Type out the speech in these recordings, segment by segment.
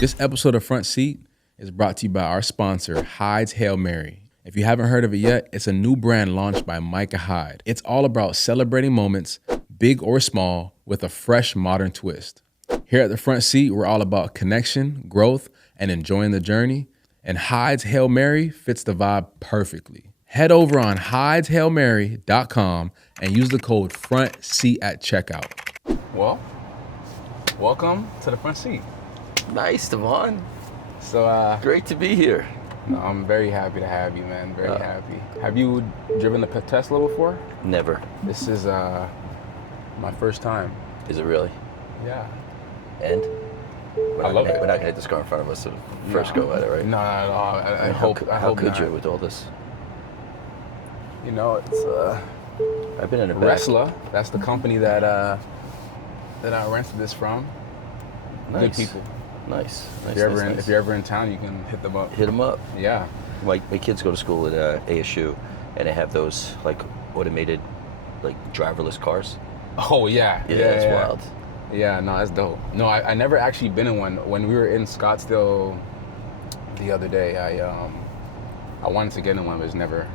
This episode of Front Seat is brought to you by our sponsor, Hyde's Hail Mary. If you haven't heard of it yet, it's a new brand launched by Micah Hyde. It's all about celebrating moments, big or small, with a fresh modern twist. Here at the Front Seat, we're all about connection, growth, and enjoying the journey. And Hyde's Hail Mary fits the vibe perfectly. Head over on hydeshailmary.com and use the code FRONTSEAT at checkout. Well, welcome to the Front Seat. Nice, Tevaun. So, Great to be here. no, I'm very happy to have you, man. Very happy. Have you driven the Tesla before? Never. This is my first time. Is it really? Yeah. And? I love it. We're not going to hit this car in front of us, so first go at it, right? No, not at all. I hope How could not. you with all this? You know, it's I've been in a back. Wrestler. That's the company that I rented this from. Nice. Good people. Nice. If you're ever in town, you can hit them up. Hit them up. Yeah. My kids go to school at ASU, and they have those like automated, like driverless cars. Oh yeah. Yeah, that's wild. Yeah, no, that's dope. No, I never actually been in one. When we were in Scottsdale the other day, I wanted to get in one, but it's never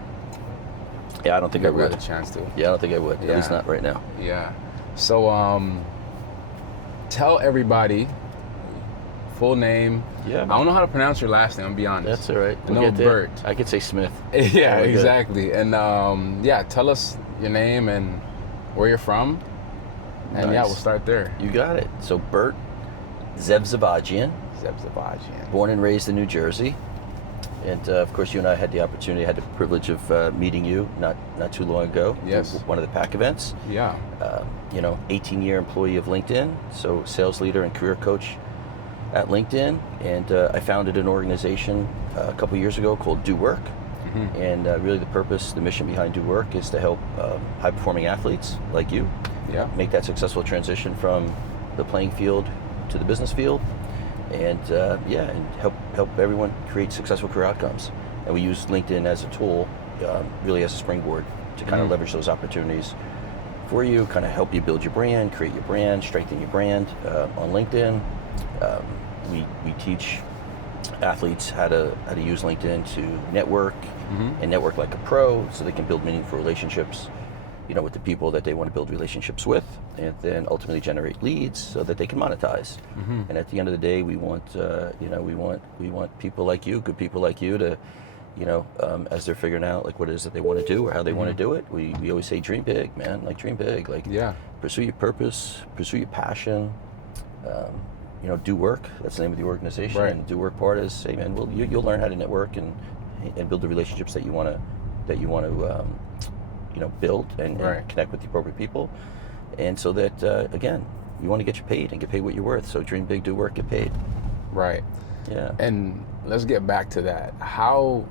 Yeah, I don't think I would. had a chance to. Yeah, I don't think I would. Yeah. At least not right now. Yeah. So tell everybody full name. Yeah. I don't know how to pronounce your last name, I'll be honest. That's all right. I know We'll get there. Bert. I could say Smith. Yeah, we're good. exactly. And yeah, tell us your name and where you're from. And yeah, Nice. we'll start there. You got it. So Bert Zevzavadjian. Zevzavadjian. Born and raised in New Jersey, and of course you and I had the privilege of meeting you not too long ago. Yes. One of the PAC events. Yeah. 18-year employee of LinkedIn, so sales leader and career coach at LinkedIn, and I founded an organization a couple years ago called Do Work, and really the mission behind Do Work is to help high-performing athletes like you Yeah. make that successful transition from the playing field to the business field, and and help everyone create successful career outcomes. And we use LinkedIn as a tool, really as a springboard to kind of leverage those opportunities for you, kind of help you build your brand, create your brand, strengthen your brand on LinkedIn. We teach athletes how to use LinkedIn to network and network like a pro, so they can build meaningful relationships, with the people that they want to build relationships with, and then ultimately generate leads so that they can monetize. And at the end of the day, we want people like you, good people like you, to, as they're figuring out like what it is that they want to do or how they want to do it. We always say dream big, man. Like dream big. Like pursue your purpose, pursue your passion. Do work. That's the name of the organization. Right. And Do Work part is, hey man, well you'll learn how to network and build the relationships that you want to build and connect with the appropriate people, and so that again, you want to get you paid and get paid what you're worth. So dream big, do work, get paid. Right. Yeah. And let's get back to that. How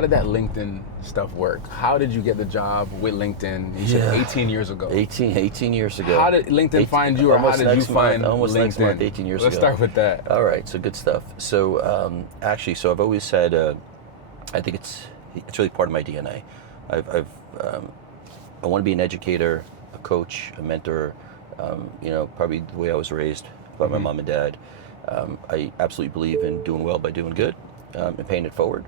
did that LinkedIn stuff work? How did you get the job with LinkedIn? You said 18 years ago. 18 years ago. How did LinkedIn find you, or how did you find almost LinkedIn? next month, 18 years Let's ago. start with that. All right, so good stuff. So actually, I've always said, I think it's really part of my DNA. I want to be an educator, a coach, a mentor. Probably the way I was raised by my mom and dad. I absolutely believe in doing well by doing good, and paying it forward.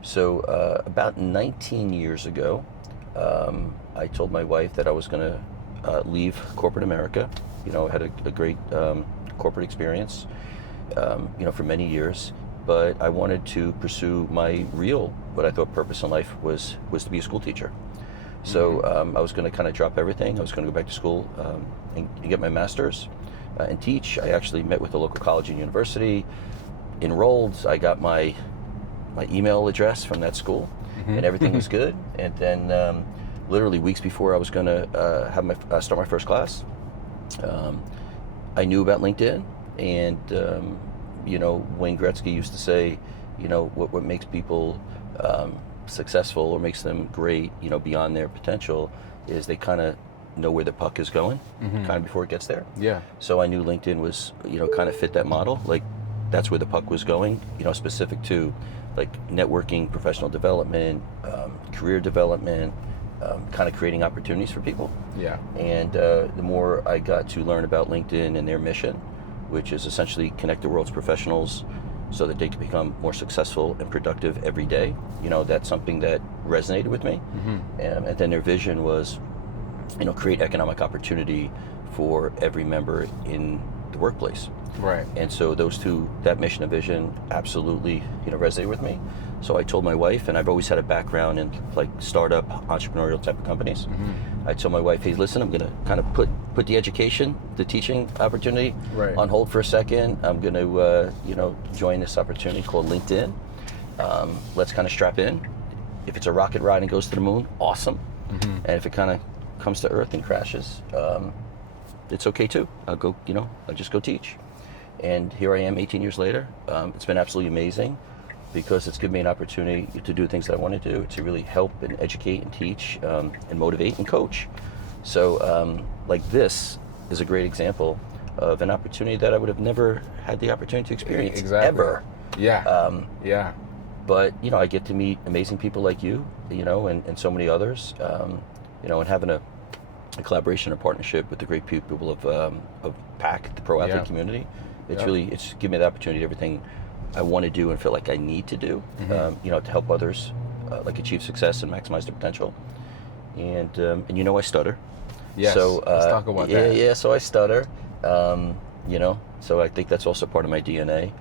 So about 19 years ago, I told my wife that I was going to leave corporate America. I had a great corporate experience, for many years. But I wanted to pursue what I thought purpose in life was to be a school teacher. So I was going to kind of drop everything. I was going to go back to school and get my master's and teach. I actually met with the local college and university, enrolled. I got my email address from that school, and everything was good. And then literally weeks before I was going to start my first class, I knew about LinkedIn, and Wayne Gretzky used to say, what makes people successful or makes them great, beyond their potential, is they kind of know where the puck is going, kind of before it gets there. Yeah. So I knew LinkedIn was, kind of fit that model. Like that's where the puck was going, specific to like networking, professional development, career development, kind of creating opportunities for people. Yeah. And the more I got to learn about LinkedIn and their mission, which is essentially connect the world's professionals so that they can become more successful and productive every day. That's something that resonated with me. And then their vision was, create economic opportunity for every member in the workplace. Right. And so that mission and vision absolutely, resonated with me. So I told my wife, and I've always had a background in like startup, entrepreneurial type of companies. I told my wife, hey, listen, I'm gonna kind of put the education, the teaching opportunity on hold for a second. I'm gonna, join this opportunity called LinkedIn. Let's kind of strap in. If it's a rocket ride and goes to the moon, awesome. And if it kind of comes to earth and crashes, it's okay too. I'll go, I'll just go teach. And here I am 18 years later. It's been absolutely amazing because it's given me an opportunity to do things that I want to do, to really help and educate and teach and motivate and coach. So like this is a great example of an opportunity that I would have never had the opportunity to experience ever. Yeah. But, I get to meet amazing people like you, and so many others, and having a collaboration or partnership with the great people of PAC, the pro athlete community. It's given me the opportunity to everything I want to do and feel like I need to do, to help others like achieve success and maximize their potential. And I stutter. Yes, so, let's talk about that. Yeah, so I stutter, so I think that's also part of my DNA.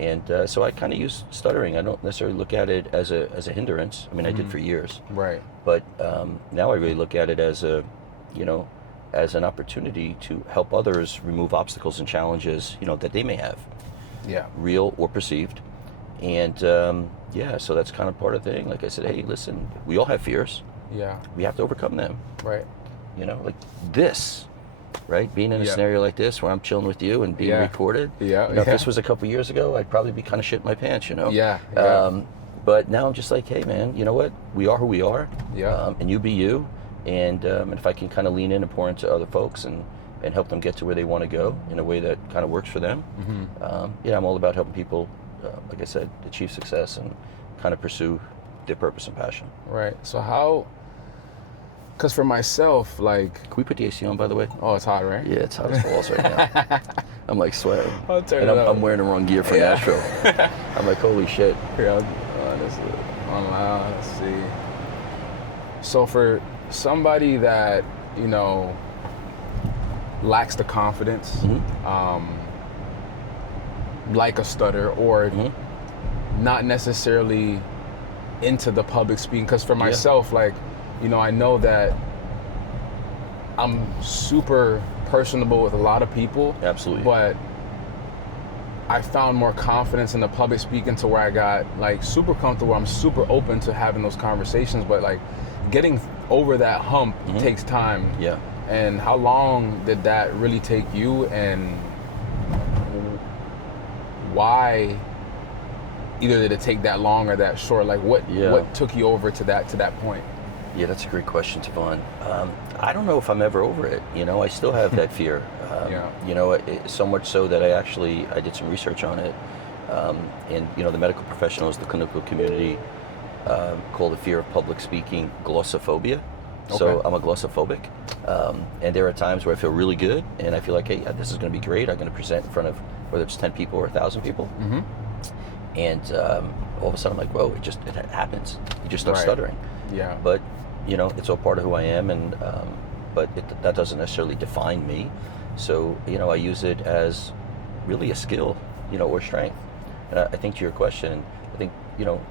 And so I kind of use stuttering. I don't necessarily look at it as a hindrance. I mean, I did for years. Right. But now I really look at it as as an opportunity to help others remove obstacles and challenges, that they may have. Yeah. Real or perceived. And so that's kind of part of the thing. Like I said, hey, listen, we all have fears. Yeah. We have to overcome them. Right. Like this. Right? Being in a scenario like this where I'm chilling with you and being recorded. If this was a couple years ago, I'd probably be kind of shitting my pants, Yeah. But now I'm just like, hey man, you know what? We are who we are. Yeah. And you be you. And if I can kind of lean in and pour into other folks and help them get to where they want to go in a way that kind of works for them. I'm all about helping people, like I said, achieve success and kind of pursue their purpose and passion. Right. So because for myself, like... Can we put the AC on, by the way? Oh, it's hot, right? Yeah, it's hot as balls right now. I'm like sweating. I'll turn and it up. I'm wearing the wrong gear for Nashville. I'm like, holy shit. Here, this is online. Let's see. So for somebody that, lacks the confidence, like a stutter, or not necessarily into the public speaking, because for myself, like, I know that I'm super personable with a lot of people. Absolutely. But I found more confidence in the public speaking to where I got like super comfortable. I'm super open to having those conversations, but like getting over that hump takes time. Yeah. And how long did that really take you, and why either did it take that long or that short? Like what took you over to that point? Yeah, that's a great question, Tevaun. I don't know if I'm ever over it. I still have that fear. So much so that I did some research on it. And the medical professionals, the clinical community, call the fear of public speaking glossophobia. Okay. So I'm a glossophobic. And there are times where I feel really good and I feel like, hey, this is going to be great. I'm going to present in front of whether it's 10 people or 1,000 people. And all of a sudden I'm like, whoa, it happens. You just start stuttering. Yeah. But it's all part of who I am, and but that doesn't necessarily define me. So I use it as really a skill, or strength. And I think to your question, I think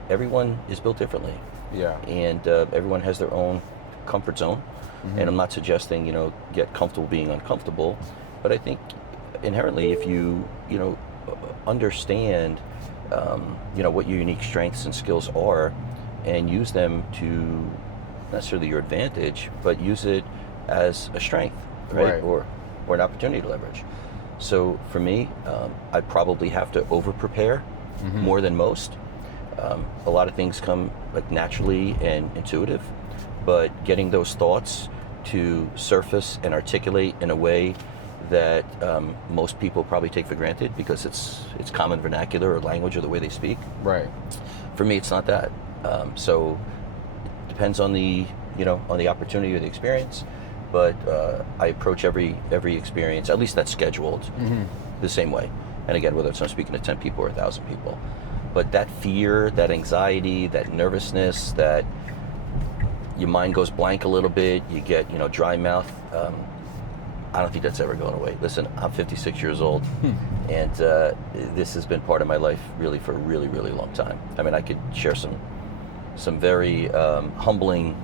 everyone is built differently. Yeah. And everyone has their own comfort zone. And I'm not suggesting get comfortable being uncomfortable, but I think inherently if you understand what your unique strengths and skills are, and use them to necessarily your advantage, but use it as a strength, right? Or an opportunity to leverage. So for me, I probably have to over prepare more than most. A lot of things come like naturally and intuitive, but getting those thoughts to surface and articulate in a way that most people probably take for granted because it's common vernacular or language or the way they speak. Right. For me, it's not that. So it depends on the opportunity or the experience, but I approach every experience, at least that's scheduled, the same way. And again, whether it's I'm speaking to 10 people or 1,000 people. But that fear, that anxiety, that nervousness, that your mind goes blank a little bit, you get, dry mouth, I don't think that's ever going away. Listen, I'm 56 years old, and this has been part of my life really for a really, really long time. I mean, I could share some very humbling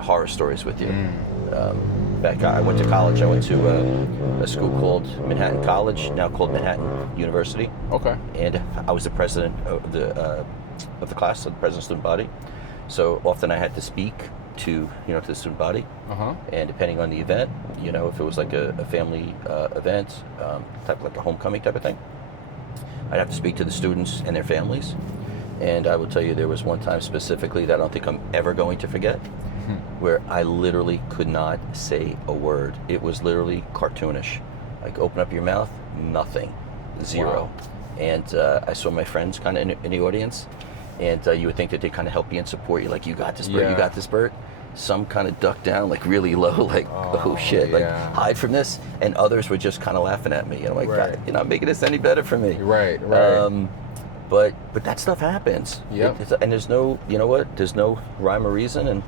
horror stories with you. I went to college. I went to a school called Manhattan College, now called Manhattan University. Okay. And I was the president of the class, of the president of the student body. So often I had to speak to the student body. And depending on the event, if it was like a family event, type like a homecoming type of thing, I'd have to speak to the students and their families. And I will tell you, there was one time specifically that I don't think I'm ever going to forget, where I literally could not say a word. It was literally cartoonish. Like, open up your mouth, nothing, zero. Wow. And I saw my friends kind of in the audience, and you would think that they kind of help you and support you, like, you got this, Bert, you got this, Bert. Some kind of ducked down, like really low, like, oh shit, like, yeah. hide from this. And others were just kind of laughing at me. And I'm like, Right. God, you're not making this any better for me. Right. But that stuff happens. Yep. And there's no, there's no rhyme or reason. And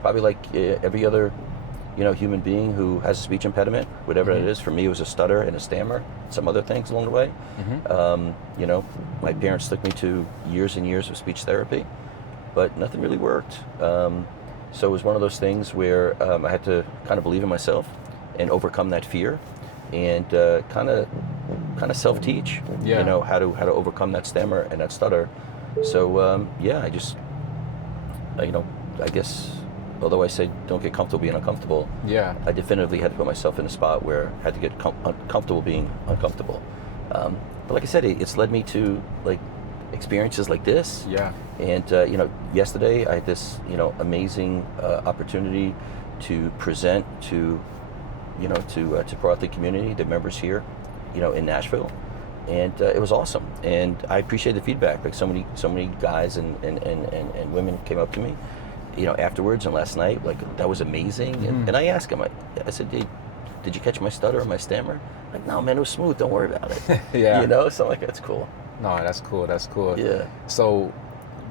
probably like every other, human being who has a speech impediment, whatever it is. For me, it was a stutter and a stammer, some other things along the way. My parents took me to years and years of speech therapy, but nothing really worked. So it was one of those things where I had to kind of believe in myself and overcome that fear, and kind of self-teach, how to overcome that stammer and that stutter. So I guess, although I say don't get comfortable being uncomfortable, I definitively had to put myself in a spot where I had to get comfortable being uncomfortable. But like I said, it's led me to like experiences like this. And yesterday I had this amazing opportunity to present to pro athlete community, the members here, in Nashville, and it was awesome. And I appreciate the feedback. Like so many guys and women came up to me, afterwards and last night, like, that was amazing. And I asked him, I said, did you catch my stutter or my stammer? Like, no, man, it was smooth. Don't worry about it. So I'm like, that's cool. No, that's cool. That's cool. Yeah. So,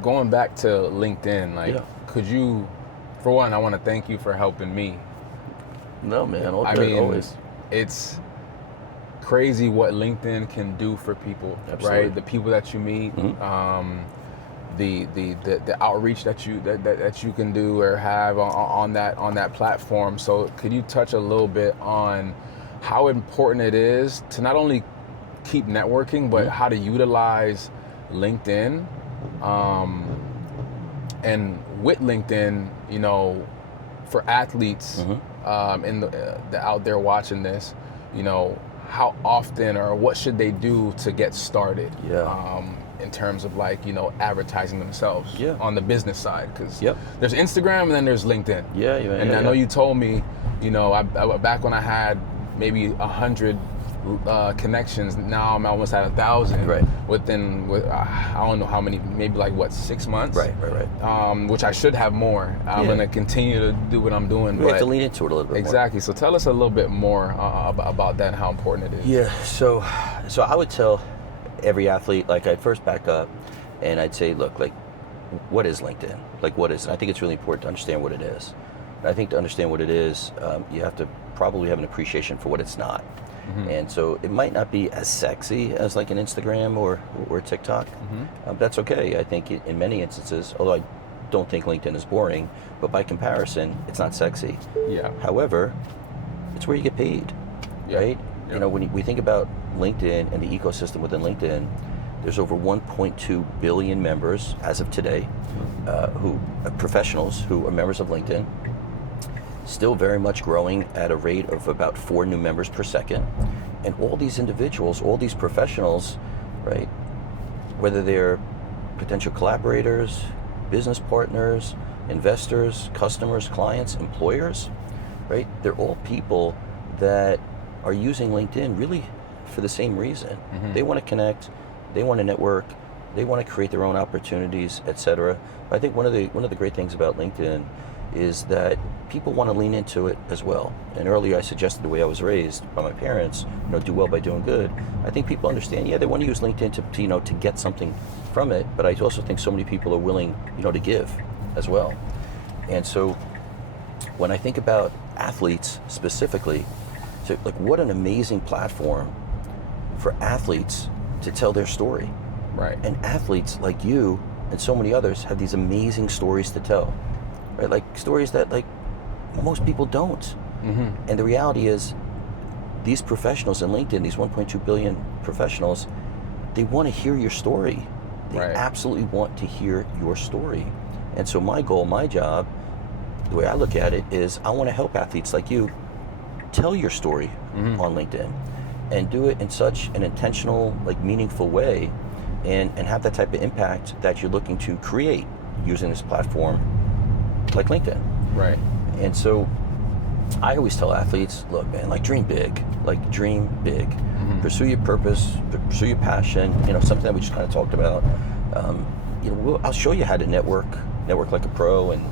going back to LinkedIn, like, could you, for one, I want to thank you for helping me. No, man. Always. It's crazy what LinkedIn can do for people. Absolutely. Right? The people that you meet, the outreach that you can do or have on that platform. So, could you touch a little bit on how important it is to not only keep networking, but how to utilize LinkedIn, and with LinkedIn, for athletes, in the out there watching this, how often or what should they do to get started? In terms of advertising themselves on the business side, because there's Instagram and then there's LinkedIn. And I know you told me, I back when I had maybe 100 connections, now I'm almost at 1,000. Right. I don't know how many, maybe 6 months. Right. Which I should have more. I'm gonna continue to do what I'm doing. We have to lean into it a little bit exactly. More. So tell us a little bit more about that and how important it is. Yeah. So I would tell every athlete, I'd first back up and I'd say, look, what is LinkedIn? What is it? I think it's really important to understand what it is. And I think to understand what it is, you have to probably have an appreciation for what it's not. And so it might not be as sexy as an Instagram or TikTok. That's okay. I think in many instances, although I don't think LinkedIn is boring, but by comparison, it's not sexy. However, it's where you get paid, right? When we think about LinkedIn and the ecosystem within LinkedIn, there's over 1.2 billion members as of today, professionals who are members of LinkedIn. Still very much growing at a rate of about 4 new members per second. And all these individuals, all these professionals, right, whether they're potential collaborators, business partners, investors, customers, clients, employers, right, they're all people that are using LinkedIn really for the same reason. They want to connect, they want to network, they want to create their own opportunities, etc. I think one of the great things about LinkedIn is that people want to lean into it as well. And earlier I suggested the way I was raised by my parents, do well by doing good. I think people understand, they want to use LinkedIn to get something from it, but I also think so many people are willing, to give as well. And so when I think about athletes specifically, so like what an amazing platform for athletes to tell their story. Right. And athletes like you and so many others have these amazing stories to tell, right? Like stories that like most people don't. Mm-hmm. And the reality is these professionals in LinkedIn, these 1.2 billion professionals, they want to hear your story. They Right. absolutely want to hear your story. And so my goal, my job, the way I look at it is I want to help athletes like you tell your story on LinkedIn and do it in such an intentional, like meaningful way and have that type of impact that you're looking to create using this platform like LinkedIn. Right. And so I always tell athletes, look, man, like dream big, pursue your purpose, pursue your passion, something that we just kind of talked about. I'll show you how to network like a pro and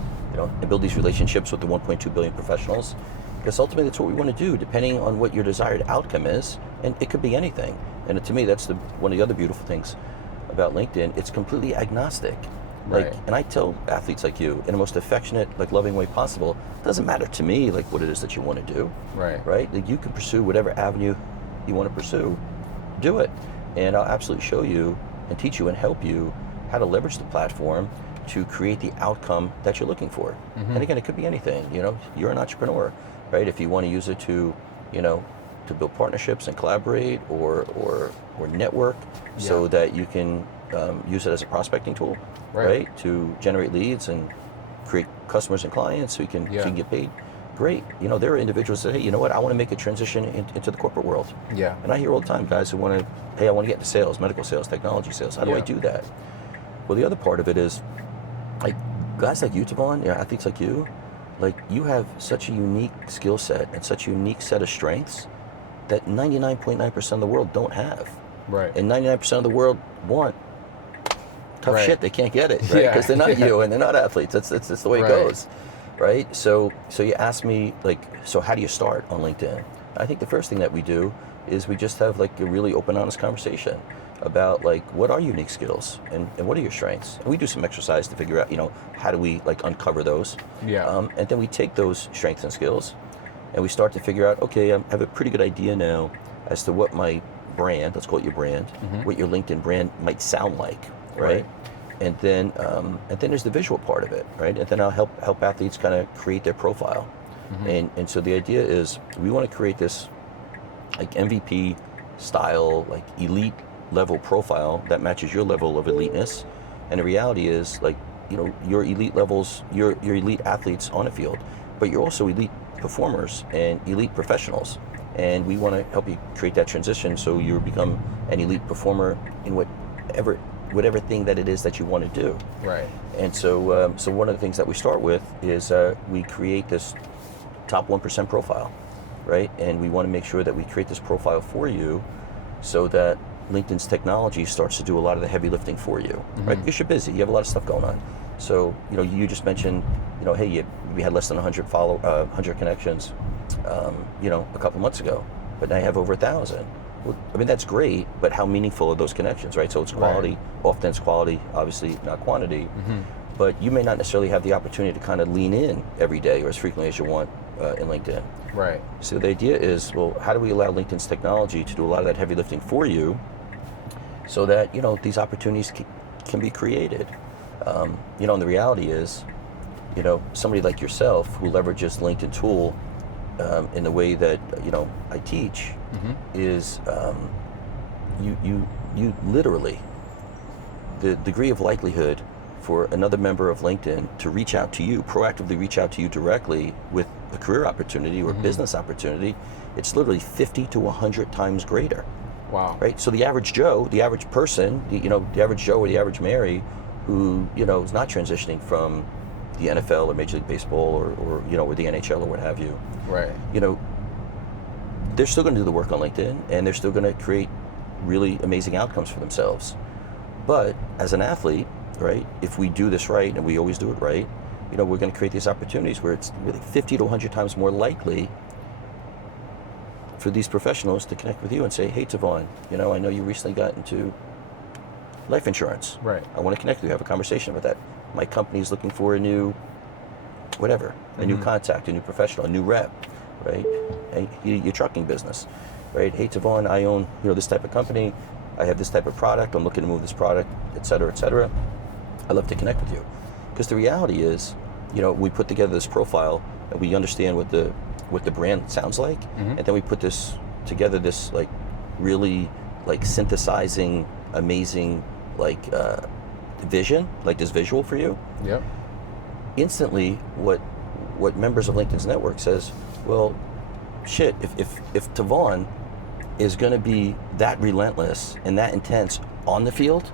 build these relationships with the 1.2 billion professionals, because ultimately that's what we want to do depending on what your desired outcome is, and it could be anything. And to me, that's one of the other beautiful things about LinkedIn. It's completely agnostic. Right. And I tell athletes like you in the most affectionate, like loving way possible, it doesn't matter to me like what it is that you want to do. Right. Right? Like you can pursue whatever avenue you want to pursue, do it. And I'll absolutely show you and teach you and help you how to leverage the platform to create the outcome that you're looking for. And again, it could be anything. You're an entrepreneur, right? If you want to use it to build partnerships and collaborate or network, so that you can use it as a prospecting tool, right? To generate leads and create customers and clients so you can get paid. Great. There are individuals that, hey, you know what? I want to make a transition into the corporate world. Yeah. And I hear all the time guys who want to, hey, I want to get into sales, medical sales, technology sales. How do I do that? Well, the other part of it is, like, guys like you, Tevaun, athletes like you have such a unique skill set and such a unique set of strengths that 99.9% of the world don't have. Right. And 99% of the world want tough shit. They can't get it, right? Yeah. Because they're not you and they're not athletes. That's the way it goes, right? So you asked me, so how do you start on LinkedIn? I think the first thing that we do is we just have like a really open, honest conversation about like what are unique skills and what are your strengths. And we do some exercise to figure out, how do we like uncover those. Yeah. And then we take those strengths and skills and we start to figure out, okay, I have a pretty good idea now as to what my brand, let's call it your brand, what your LinkedIn brand might sound like, right? And then there's the visual part of it, right? And then I'll help athletes kind of create their profile. And so the idea is we want to create this like MVP style, like elite level profile that matches your level of eliteness. And the reality is, like, your elite levels, your elite athletes on a field, but you're also elite performers and elite professionals. And we want to help you create that transition so you become an elite performer in whatever thing that it is that you want to do. Right. And so one of the things that we start with is we create this top 1% profile, right? And we want to make sure that we create this profile for you so that LinkedIn's technology starts to do a lot of the heavy lifting for you, right? Because you're busy, you have a lot of stuff going on. So, you just mentioned, hey, we had less than 100 connections, a couple months ago, but now you have over 1,000. Well, I mean, that's great, but how meaningful are those connections, right? So it's quality, often it's quality, obviously not quantity, but you may not necessarily have the opportunity to kind of lean in every day or as frequently as you want in LinkedIn. Right. So the idea is, well, how do we allow LinkedIn's technology to do a lot of that heavy lifting for you so that, these opportunities can be created? And the reality is, somebody like yourself who leverages LinkedIn tool in the way that, I teach is you literally, the degree of likelihood for another member of LinkedIn to reach out to you, proactively reach out to you directly with a career opportunity or business opportunity, it's literally 50 to 100 times greater. Wow. Right? So the average Joe, the average person, the average Joe or the average Mary who, is not transitioning from the NFL or Major League Baseball or the NHL or what have you. Right. They're still going to do the work on LinkedIn and they're still going to create really amazing outcomes for themselves. But as an athlete, right, if we do this right, and we always do it right, we're going to create these opportunities where it's really 50 to 100 times more likely for these professionals to connect with you and say, hey, Tevaun, I know you recently got into life insurance. Right. I want to connect with you, have a conversation about that. My company is looking for a new, whatever, a new contact, a new professional, a new rep, right? And your trucking business, right? Hey, Tevaun, I own, this type of company. I have this type of product. I'm looking to move this product, et cetera, et cetera. I'd love to connect with you. Because the reality is, we put together this profile and we understand what the brand sounds like, and then we put this together, this like really like synthesizing, amazing like vision, like this visual for you. Yep. Instantly, what members of LinkedIn's network says, well, shit, if Tevaun is going to be that relentless and that intense on the field,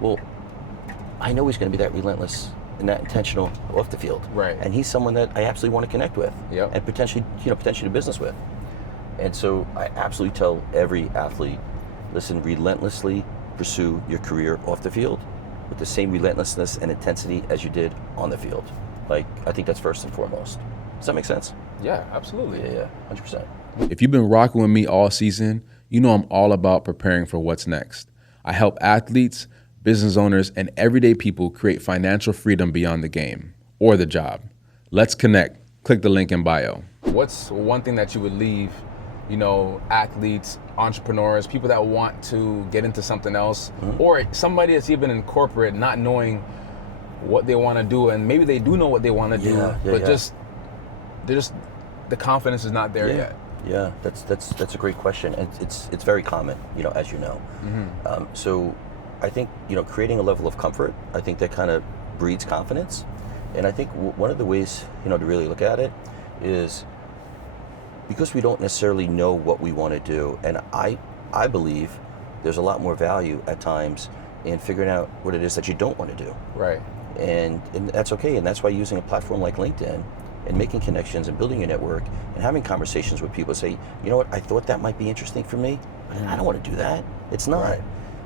well, I know he's going to be that relentless and that intentional off the field. Right. And he's someone that I absolutely want to connect with. Yep. And potentially do business with. And so I absolutely tell every athlete, listen, relentlessly pursue your career off the field with the same relentlessness and intensity as you did on the field. Like, I think that's first and foremost. Does that make sense? Yeah, absolutely. Yeah, 100%. If you've been rocking with me all season, you know I'm all about preparing for what's next. I help athletes, business owners, and everyday people create financial freedom beyond the game or the job. Let's connect. Click the link in bio. What's one thing that you would leave, athletes, entrepreneurs, people that want to get into something else, or somebody that's even in corporate not knowing what they want to do, and maybe they do know what they want to do, but just the confidence is not there yet. Yeah, that's a great question, and it's very common, as you know. So I think, creating a level of comfort, I think that kind of breeds confidence. And I think one of the ways, to really look at it is because we don't necessarily know what we want to do. And I believe there's a lot more value at times in figuring out what it is that you don't want to do. Right. And that's okay. And that's why using a platform like LinkedIn and making connections and building a network and having conversations with people, say, you know what, I thought that might be interesting for me, but I don't want to do that. It's not. Right.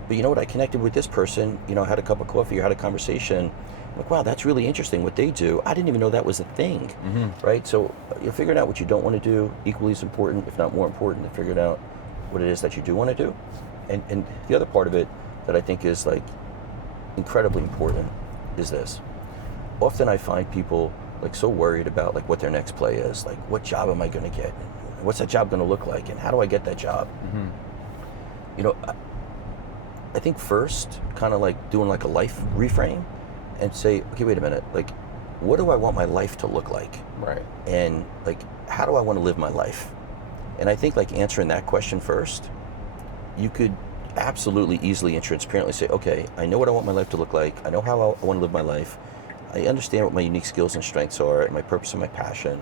But you know what, I connected with this person, had a cup of coffee or had a conversation. Like, wow, that's really interesting what they do. I didn't even know that was a thing, right? So you're figuring out what you don't want to do, equally as important, if not more important, than figuring out what it is that you do want to do. And the other part of it that I think is like incredibly important is this. Often I find people like so worried about like what their next play is, like what job am I going to get? What's that job going to look like? And how do I get that job? I think first, kind of like doing like a life reframe and say, okay, wait a minute, like, what do I want my life to look like? Right. And like, how do I want to live my life? And I think like answering that question first, you could absolutely easily and transparently say, okay, I know what I want my life to look like. I know how I want to live my life. I understand what my unique skills and strengths are and my purpose and my passion.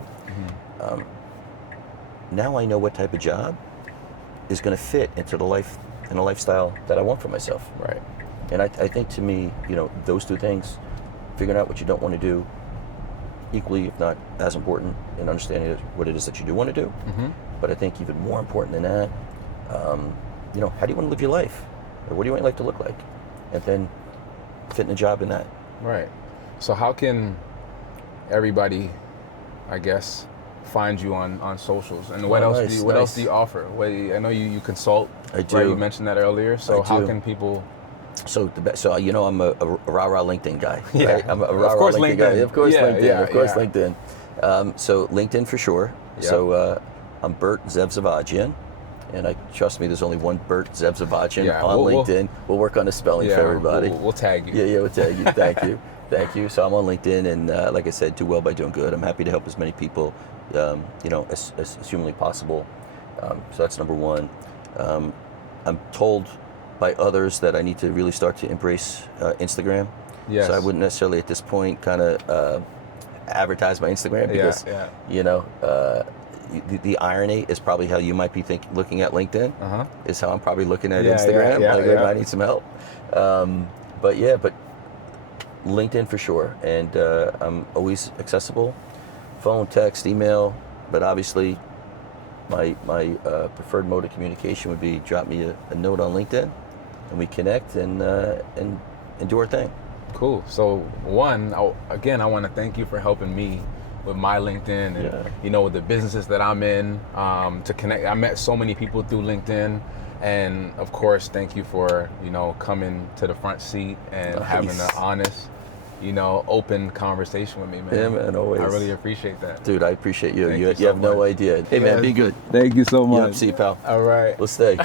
Now I know what type of job is going to fit into the life and the lifestyle that I want for myself. Right. And I think to me, those two things, figuring out what you don't want to do, equally, if not as important, in understanding what it is that you do want to do. But I think even more important than that, how do you want to live your life? Or what do you want your life to look like? And then fit in a job in that. Right. So how can everybody, I guess, find you on socials? And what else do you offer? I know you consult. I do. Right? You mentioned that earlier. So how can people? So I'm a rah-rah LinkedIn guy. Yeah. Right? I'm a rah-rah LinkedIn guy. Of course, LinkedIn. So LinkedIn for sure. Yeah. So I'm Bert Zevzavadjian. And trust me, there's only one Bert Zevzavadjian on LinkedIn. We'll work on the spelling for everybody. We'll tag you. Yeah, we'll tag you. Thank you. Thank you. So I'm on LinkedIn, and like I said, do well by doing good. I'm happy to help as many people, as humanly possible. So that's number one. I'm told by others that I need to really start to embrace Instagram. Yes. So I wouldn't necessarily at this point kind of advertise my Instagram because, the irony is probably how you might be looking at LinkedIn is how I'm probably looking at Instagram. I need some help. But LinkedIn for sure. And I'm always accessible. Phone, text, email, but obviously my preferred mode of communication would be drop me a note on LinkedIn and we connect and do our thing. Cool. So again, I want to thank you for helping me with my LinkedIn and you know, with the businesses that I'm in, to connect. I met so many people through LinkedIn, and of course, thank you for, you know, coming to the front seat and having an honest, you know, open conversation with me, man. Yeah, man, always. I really appreciate that. Dude, I appreciate you. Thank You you so have no much. idea. Hey, man, be good. Thank you so much. See you, pal. All right. Let's stay.